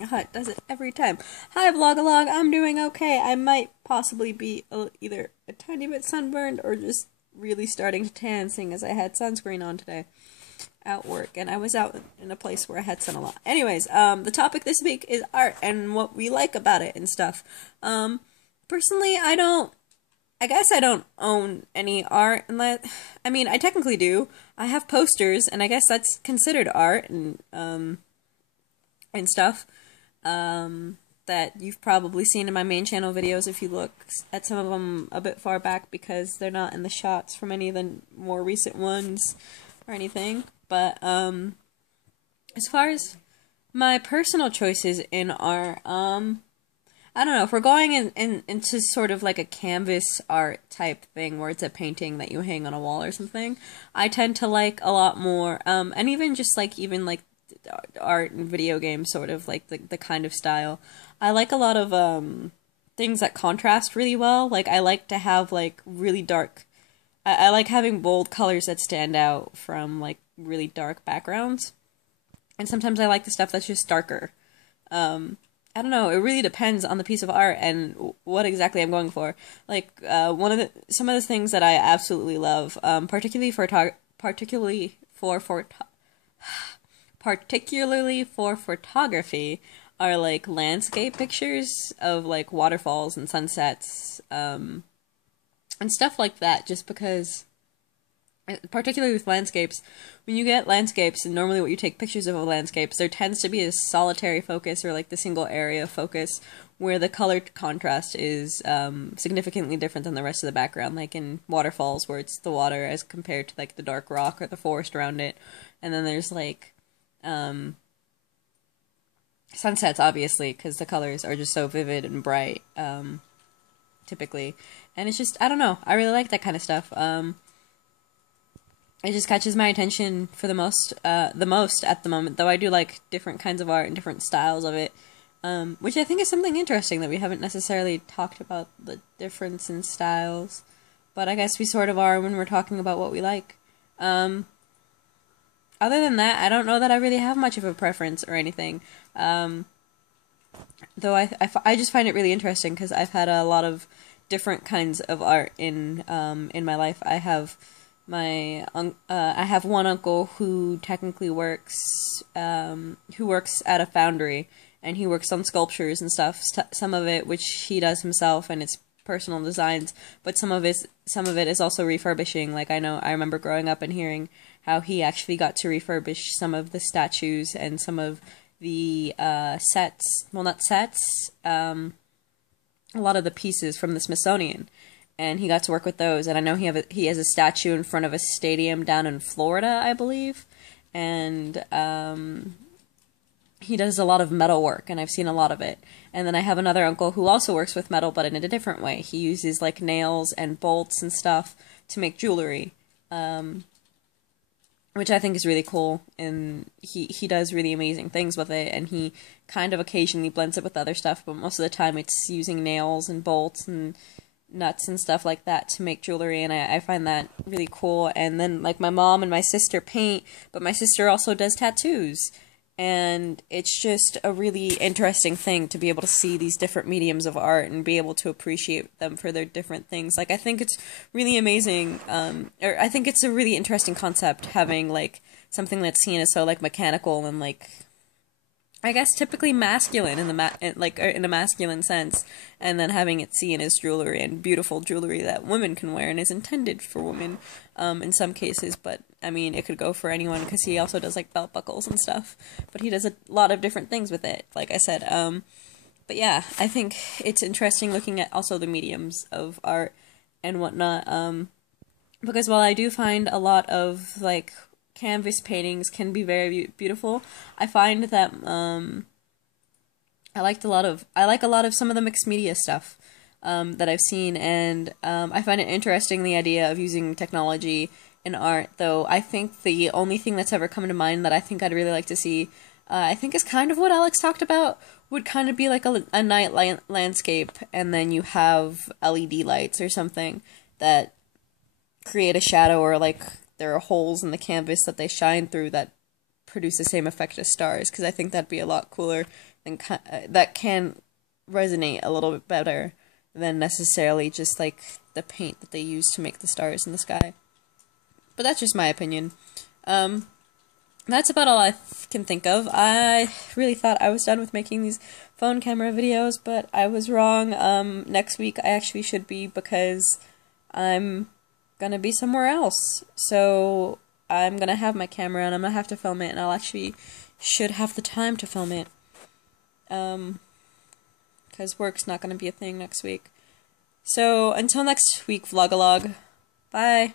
It does it every time. Hi, Vlogalog. I'm doing okay. I might possibly be either a tiny bit sunburned or just really starting to tan, seeing as I had sunscreen on today at work, and I was out in a place where I had sun a lot. Anyways, the topic this week is art and what we like about it and stuff. Personally, I guess I don't own any art unless, I mean, I technically do. I have posters, and I guess that's considered art and stuff. That you've probably seen in my main channel videos if you look at some of them a bit far back because they're not in the shots from any of the more recent ones or anything. But as far as my personal choices in art, I don't know, if we're going into sort of like a canvas art type thing where it's a painting that you hang on a wall or something, I tend to like a lot more, and even like art and video games, sort of like the kind of style. I like a lot of things that contrast really well. Like I like to have like really dark. I like having bold colors that stand out from like really dark backgrounds. And sometimes I like the stuff that's just darker. I don't know. It really depends on the piece of art and what exactly I'm going for. Like some of the things that I absolutely love, particularly for photography, are like landscape pictures of like waterfalls and sunsets, and stuff like that. Just because, particularly with landscapes, when you get landscapes, and normally what you take pictures of landscapes, there tends to be a solitary focus or like the single area focus where the color contrast is significantly different than the rest of the background, like in waterfalls where it's the water as compared to like the dark rock or the forest around it. And then there's like sunsets, obviously, because the colors are just so vivid and bright, typically. And it's just, I don't know, I really like that kind of stuff. It just catches my attention for the most at the moment, though I do like different kinds of art and different styles of it, which I think is something interesting that we haven't necessarily talked about the difference in styles, but I guess we sort of are when we're talking about what we like. Other than that, I don't know that I really have much of a preference or anything. Though I just find it really interesting because I've had a lot of different kinds of art in my life. I have one uncle who technically who works at a foundry, and he works on sculptures and stuff. Some of it which he does himself, and it's personal designs, but some of it is also refurbishing. Like I remember growing up and hearing how he actually got to refurbish some of the statues and some of the sets. Well, not sets. A lot of the pieces from the Smithsonian, and he got to work with those. And I know he has a statue in front of a stadium down in Florida, I believe, and he does a lot of metal work, and I've seen a lot of it. And then I have another uncle who also works with metal, but in a different way. He uses like nails and bolts and stuff to make jewelry, which I think is really cool. And he does really amazing things with it, and he kind of occasionally blends it with other stuff, but most of the time it's using nails and bolts and nuts and stuff like that to make jewelry, and I find that really cool. And then like my mom and my sister paint, but my sister also does tattoos, and it's just a really interesting thing to be able to see these different mediums of art and be able to appreciate them for their different things. Like I think it's really amazing, or I think it's a really interesting concept, having like something that's seen as so like mechanical and like I guess typically masculine in in a masculine sense, and then having it seen as jewelry and beautiful jewelry that women can wear and is intended for women, in some cases. But I mean, it could go for anyone because he also does like belt buckles and stuff. But he does a lot of different things with it, like I said. But yeah, I think it's interesting looking at also the mediums of art and whatnot. Because while I do find a lot of like canvas paintings can be very beautiful, I find that I like a lot of some of the mixed media stuff that I've seen, and I find it interesting the idea of using technology in art. Though I think the only thing that's ever come to mind that I think I'd really like to see, I think is kind of what Alex talked about, would kind of be like a night landscape, and then you have LED lights or something that create a shadow, or like there are holes in the canvas that they shine through that produce the same effect as stars, because I think that'd be a lot cooler, and that can resonate a little bit better than necessarily just like the paint that they use to make the stars in the sky. But that's just my opinion. That's about all I can think of. I really thought I was done with making these phone camera videos, but I was wrong. Next week I actually should be, because I'm gonna be somewhere else. So I'm gonna have my camera and I'm gonna have to film it, and I'll actually should have the time to film it. Because work's not gonna be a thing next week. So until next week, Vlogalog. Bye.